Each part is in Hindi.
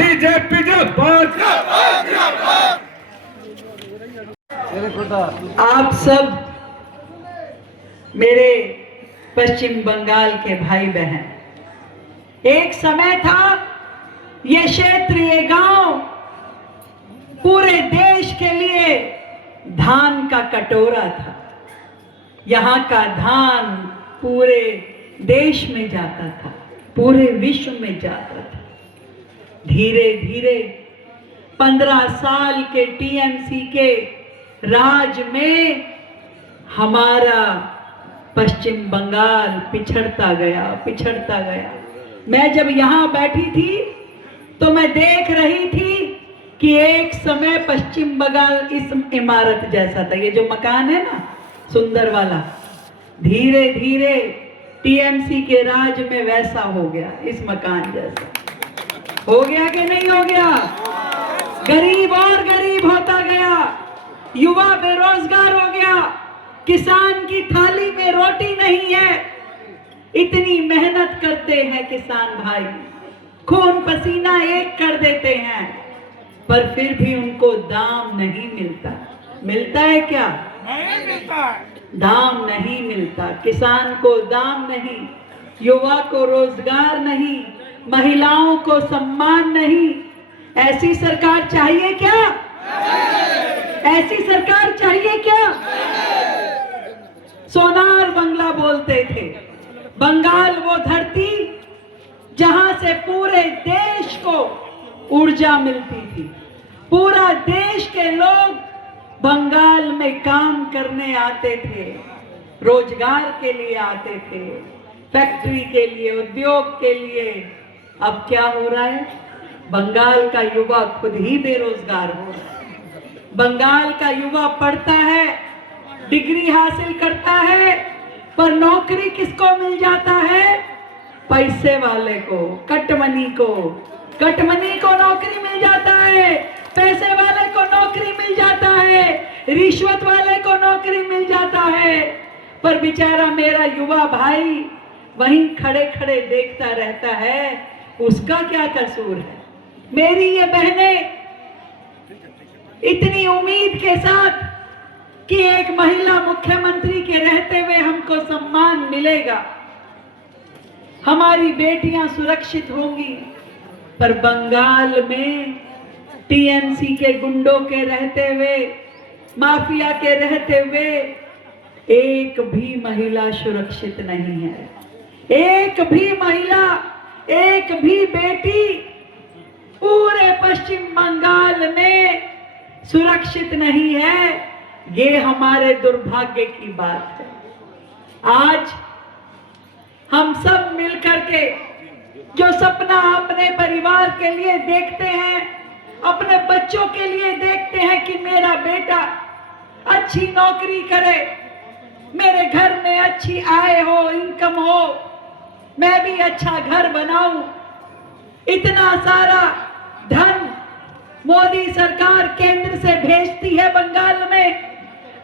बीजेपी आप सब मेरे पश्चिम बंगाल के भाई बहन, एक समय था ये क्षेत्र, ये गांव पूरे देश के लिए धान का कटोरा था। यहाँ का धान पूरे देश में जाता था, पूरे विश्व में जाता था। धीरे धीरे 15 साल के टीएमसी के राज में हमारा पश्चिम बंगाल पिछड़ता गया। मैं जब यहाँ बैठी थी तो मैं देख रही थी कि एक समय पश्चिम बंगाल इस इमारत जैसा था। ये जो मकान है ना सुंदर वाला, धीरे धीरे टीएमसी के राज में वैसा हो गया, इस मकान जैसा हो गया कि नहीं हो गया। गरीब और गरीब होता गया, युवा बेरोजगार हो गया, किसान की थाली में रोटी नहीं है। इतनी मेहनत करते हैं किसान भाई, खून पसीना एक कर देते हैं, पर फिर भी उनको दाम नहीं मिलता। मिलता है क्या? नहीं मिलता। दाम नहीं मिलता, किसान को दाम नहीं, युवा को रोजगार नहीं, महिलाओं को सम्मान नहीं। ऐसी सरकार चाहिए क्या? ऐसी सरकार चाहिए क्या? सोनार बंगला बोलते थे। बंगाल वो धरती जहां से पूरे देश को ऊर्जा मिलती थी। पूरा देश के लोग बंगाल में काम करने आते थे, रोजगार के लिए आते थे, फैक्ट्री के लिए, उद्योग के लिए। अब क्या हो रहा है? बंगाल का युवा खुद ही बेरोजगार हो रहा है। बंगाल का युवा पढ़ता है, डिग्री हासिल करता है, पर नौकरी किसको मिल जाता है? पैसे वाले को, कटमनी को नौकरी मिल जाता है, पैसे वाले को नौकरी मिल जाता है, रिश्वत वाले को नौकरी मिल जाता है। पर बेचारा मेरा युवा भाई वहीं खड़े खड़े देखता रहता है, उसका क्या कसूर है? मेरी ये बहनें इतनी उम्मीद के साथ कि एक महिला मुख्यमंत्री के रहते हुए हमको सम्मान मिलेगा, हमारी बेटियां सुरक्षित होंगी, पर बंगाल में टीएमसी के गुंडों के रहते हुए, माफिया के रहते हुए एक भी महिला सुरक्षित नहीं है। एक भी महिला, एक भी बेटी पूरे पश्चिम बंगाल में सुरक्षित नहीं है। ये हमारे दुर्भाग्य की बात है। आज हम सब मिलकर के जो सपना अपने परिवार के लिए देखते हैं, अपने बच्चों के लिए देखते हैं कि मेरा बेटा अच्छी नौकरी करे, मेरे घर में अच्छी आय हो, इनकम हो, मैं भी अच्छा घर बनाऊं। इतना सारा धन मोदी सरकार केंद्र से भेजती है बंगाल में,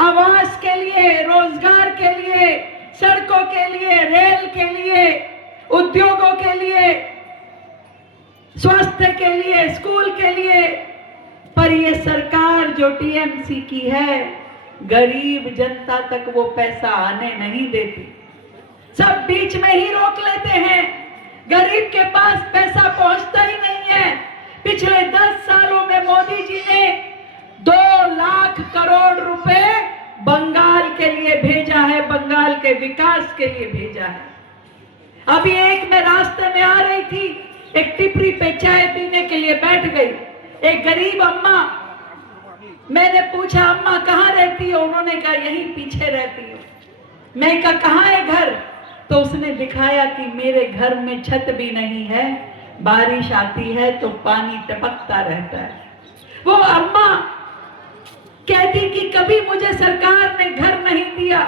आवास के लिए, रोजगार के लिए, सड़कों के लिए, रेल के लिए, उद्योगों के लिए, स्वास्थ्य के लिए, स्कूल के लिए। पर ये सरकार जो टीएमसी की है, गरीब जनता तक वो पैसा आने नहीं देती, सब बीच में ही रोक लेते हैं। गरीब के पास पैसा पहुंचता ही नहीं है। पिछले 10 सालों में मोदी जी ने 2 लाख करोड़ रुपए बंगाल के लिए भेजा है, बंगाल के विकास के लिए भेजा है। अभी एक मैं रास्ते में आ रही थी, एक टिपरी पे चाय पीने के लिए बैठ गई, एक गरीब अम्मा। मैंने पूछा, अम्मा कहाँ रहती हो? उन्होंने कहा यहीं पीछे रहती हो। मैं कहा कहाँ है घर? तो उसने दिखाया कि मेरे घर में छत भी नहीं है, बारिश आती है तो पानी टपकता रहता है। वो अम्मा कहती कि कभी मुझे सरकार ने घर नहीं दिया,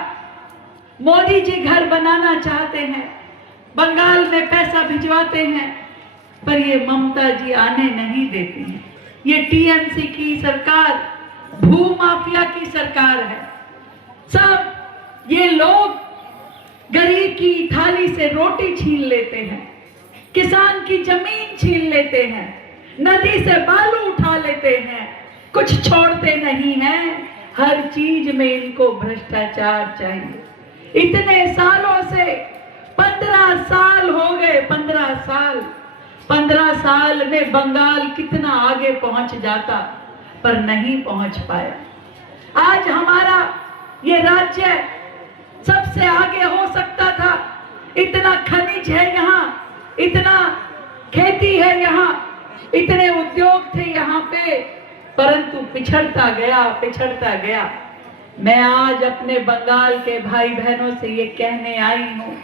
मोदी जी घर बनाना चाहते हैं, बंगाल में पैसा भिजवाते हैं, पर ये ममता जी आने नहीं देती हैं। ये टीएमसी की सरकार भूमाफिया की सरकार है। सब ये लोग गरीब की थाली से रोटी छीन लेते हैं, किसान की जमीन छीन लेते हैं, नदी से बालू उठा लेते हैं, कुछ छोड़ते नहीं हैं। हर चीज में इनको भ्रष्टाचार चाहिए। इतने सालों से 15 साल हो गए, 15 साल में बंगाल कितना आगे पहुंच जाता, पर नहीं पहुंच पाया। आज हमारा ये राज्य सबसे आगे हो सकता था। इतना खनिज है यहाँ, इतना खेती है यहाँ, इतने उद्योग थे यहाँ पे, परंतु पिछड़ता गया। मैं आज अपने बंगाल के भाई बहनों से ये कहने आई हूँ,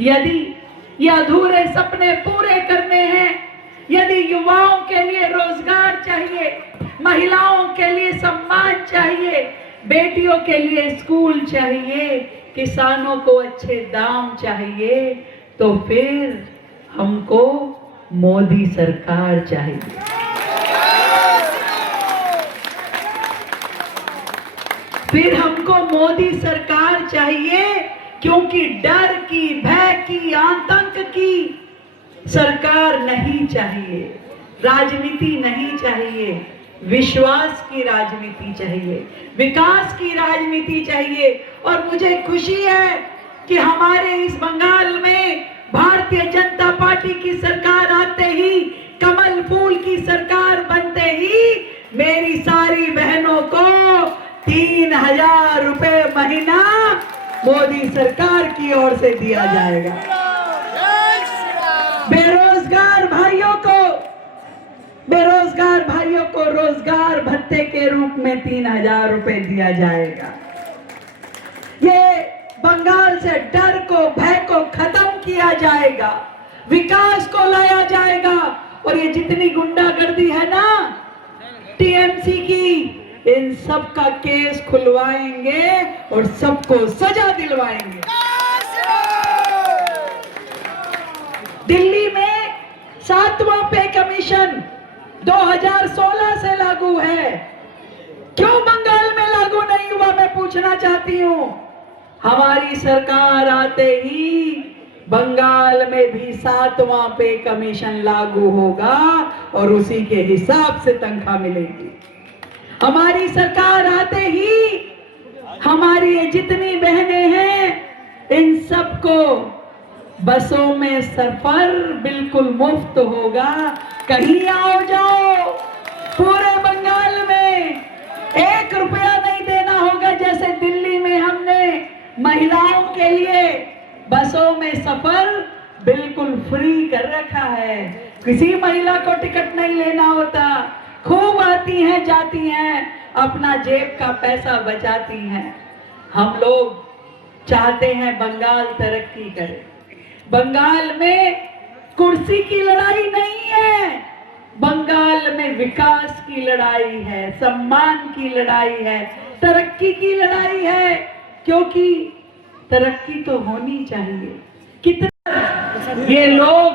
यदि ये अधूरे सपने पूरे करने हैं, यदि युवाओं के लिए रोजगार चाहिए, महिलाओं के लिए सम्मान चाहिए, बेटियों के लिए स्कूल चाहिए, किसानों को अच्छे दाम चाहिए, तो फिर हमको मोदी सरकार चाहिए। फिर हमको मोदी सरकार चाहिए, क्योंकि डर की, भय की, आतंक की सरकार नहीं चाहिए, राजनीति नहीं चाहिए, विश्वास की राजनीति चाहिए, विकास की राजनीति चाहिए। और मुझे खुशी है कि हमारे इस बंगाल में भारतीय जनता पार्टी की सरकार आते ही, कमल फूल की सरकार बनते ही मेरी सारी बहनों को 3000 रुपए महीना मोदी सरकार की ओर से दिया जाएगा। बेरोजगार भाइयों को रोजगार भत्ते के रूप में 3000 रुपए दिया जाएगा। ये बंगाल से डर को, भय को खत्म किया जाएगा, विकास को लाया जाएगा। और ये जितनी गुंडागर्दी है ना टीएमसी की, इन सब का केस खुलवाएंगे और सबको सजा दिलवाएंगे। दिल्ली में 7वां पे कमीशन 2016 से लागू है, क्यों बंगाल में लागू नहीं हुआ, मैं पूछना चाहती हूँ। हमारी सरकार आते ही बंगाल में भी 7वां पे कमीशन लागू होगा और उसी के हिसाब से तनख्वाह मिलेगी। हमारी सरकार आते ही हमारी ये जितनी बहनें हैं, इन सबको बसों में सफर बिल्कुल मुफ्त होगा। कहीं आओ जाओ, पूरे बंगाल में 1 रुपया नहीं देना होगा। जैसे दिल्ली में हमने महिलाओं के लिए बसों में सफर बिल्कुल फ्री कर रखा है, किसी महिला को टिकट नहीं लेना होता, खूब आती हैं, जाती हैं, अपना जेब का पैसा बचाती हैं। हम लोग चाहते हैं बंगाल तरक्की करे। बंगाल में कुर्सी की लड़ाई नहीं है, बंगाल में विकास की लड़ाई है, सम्मान की लड़ाई है, तरक्की की लड़ाई है। क्योंकि तरक्की तो होनी चाहिए। कितना ये लोग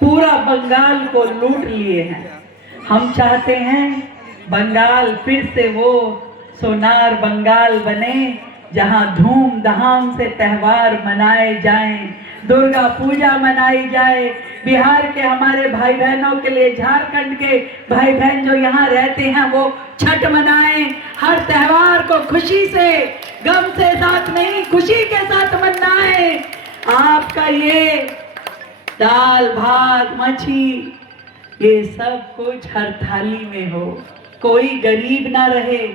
पूरा बंगाल को लूट लिए हैं। हम चाहते हैं बंगाल फिर से वो सोनार बंगाल बने, जहां धूमधाम से त्योहार मनाए जाएं, दुर्गा पूजा मनाई जाए। बिहार के हमारे भाई बहनों के लिए, झारखंड के भाई बहन जो यहाँ रहते हैं, वो छठ मनाएं। हर त्योहार को खुशी से, गम से साथ नहीं, खुशी के साथ मनाएं। आपका ये दाल भात मच्छी ये सब कुछ हर थाली में हो, कोई गरीब ना रहे,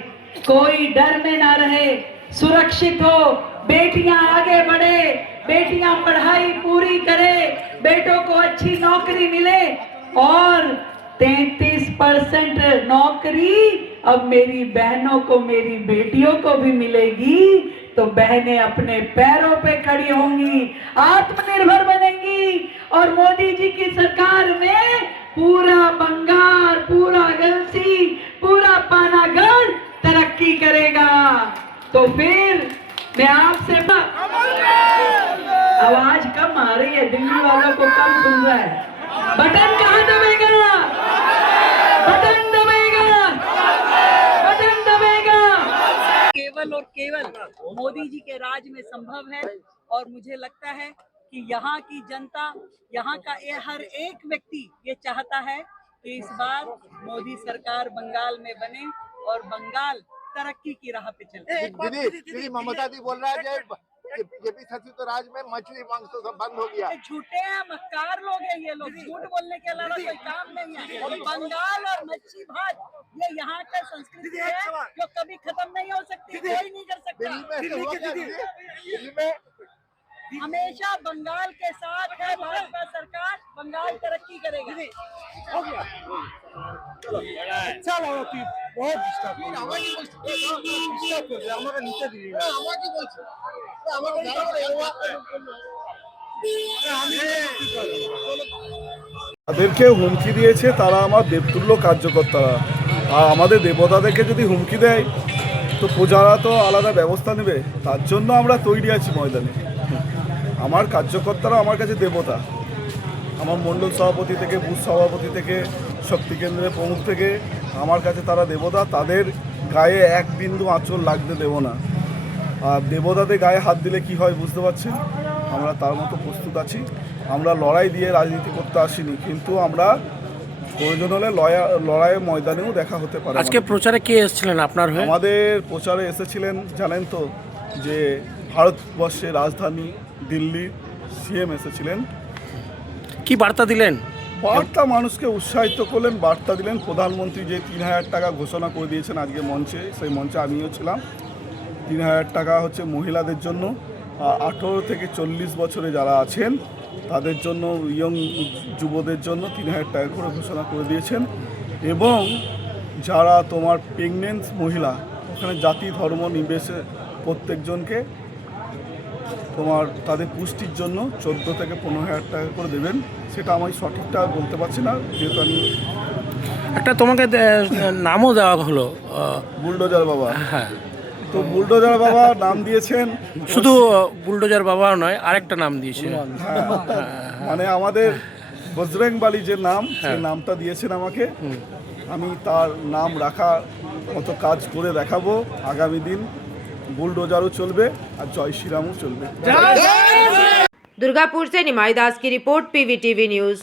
कोई डर में ना रहे, सुरक्षित हो, बेटियां आगे बढ़े, बेटियां पढ़ाई पूरी करे, बेटों को अच्छी नौकरी मिले। और 33% नौकरी अब मेरी बहनों को, मेरी बेटियों को भी मिलेगी, तो बहनें अपने पैरों पे खड़ी होंगी, आत्मनिर्भर बनेंगी। और मोदी जी की सरकार में पूरा बंगाल, पूरा गलसी, पूरा पानागढ़ तरक्की करेगा। तो फिर मैं आपसे आवाज कम आ रही है, दिल्ली वालों को कम सुन रहा है। बटन कहाँ दबेगा? Button दबेगा, button दबेगा। केवल और केवल मोदी जी के राज में संभव है। और मुझे लगता है कि यहाँ की जनता, यहाँ का ये हर एक व्यक्ति ये चाहता है कि इस बार मोदी सरकार बंगाल में बने और बंगाल तरक्की की राह पे चले। दीदी ममता दी बोल रहा है कि बीजेपी शासित राज्य में मछली मांस तो सब बंद हो गया। झूठे हैं, मक्कार लोग हैं ये लोग, झूठ बोलने के अलावा कोई काम नहीं है। और बंगाल और मच्छी भात ये यहाँ का संस्कृति है जो कभी खत्म नहीं हो सकती, कोई नहीं कर सकता। दिल्ली में हमेशा बंगाल के साथ है भाजपा सरकार, बंगाल तरक्की करेगा। अच्छा लगा कि बहुत डिस्टर्ब नीचे दिए তাদেরকে হুমকি দিয়েছে তারা আমার দেবতুল্য কার্যকর্তারা, আর আমাদের দেবতাদেরকে যদি হুমকি দেয় তো প্রজারা তো আলাদা ব্যবস্থা নেবে। তার জন্য আমরা তৈরি আছি ময়দানে। আমার কার্যকর্তারা আমার কাছে দেবতা, আমার মণ্ডল সভাপতি থেকে বুথ সভাপতি থেকে শক্তি কেন্দ্রের প্রমুখ থেকে আমার কাছে তারা দেবতা। তাদের গায়ে এক বিন্দু আঁচল লাগতে দেব না। আর দেবতাদের গায়ে হাত দিলে কি হয় বুঝতে পারছেন, আমরা তার মতো প্রস্তুত আছি। আমরা লড়াই দিয়ে রাজনীতি করতে আসিনি, কিন্তু আমরা প্রয়োজন হলে লড়াইয়ের ময়দানেও দেখা হতে পারে। আজকে প্রচারে কে এসেছিলেন আপনার হয়ে? আমাদের প্রচারে এসেছিলেন জানেন তো যে ভারতবর্ষের রাজধানী দিল্লি সিএম এসেছিলেন। কি বার্তা দিলেন? বার্তা মানুষকে উৎসাহিত করলেন, বার্তা দিলেন। প্রধানমন্ত্রী যে ৩,০০০ টাকা ঘোষণা করে দিয়েছেন আজকে মঞ্চে, সেই মঞ্চে আমিও ছিলাম। ৩,০০০ টাকা হচ্ছে মহিলাদের জন্য, 18 থেকে 40 বছরে যারা আছেন তাদের জন্য, ইয়ং যুবদের জন্য ৩,০০০ টাকা করে ঘোষণা করে দিয়েছেন। এবং যারা তোমার প্রেগনেন্ট মহিলা, ওখানে জাতি ধর্ম নির্বিশেষে প্রত্যেকজনকে তোমার তাদের পুষ্টির জন্য 14 থেকে 15,000 টাকা করে দেবেন। সেটা আমি সঠিকটা বলতে পারছি না, যেহেতু আমি একটা তোমাকে নামও দেওয়া হলো, বুলডোজার বাবা। হ্যাঁ, তো বুলডোজার বাবা নাম দিয়েছেন, শুধু বুলডোজার বাবাও নয়, আরেকটা নাম দিয়েছে। হ্যাঁ, মানে আমাদের বজরং বালি যে নাম, সেই নামটা দিয়েছেন আমাকে। আমি তার নাম রাখা মতো কাজ করে দেখাবো। আগামী দিন बुलडोजरों चलবে और जय श्री रामও चलবে। दुर्गापुर से निमाई दास की रिपोर्ट, पीवीटीवी न्यूज़।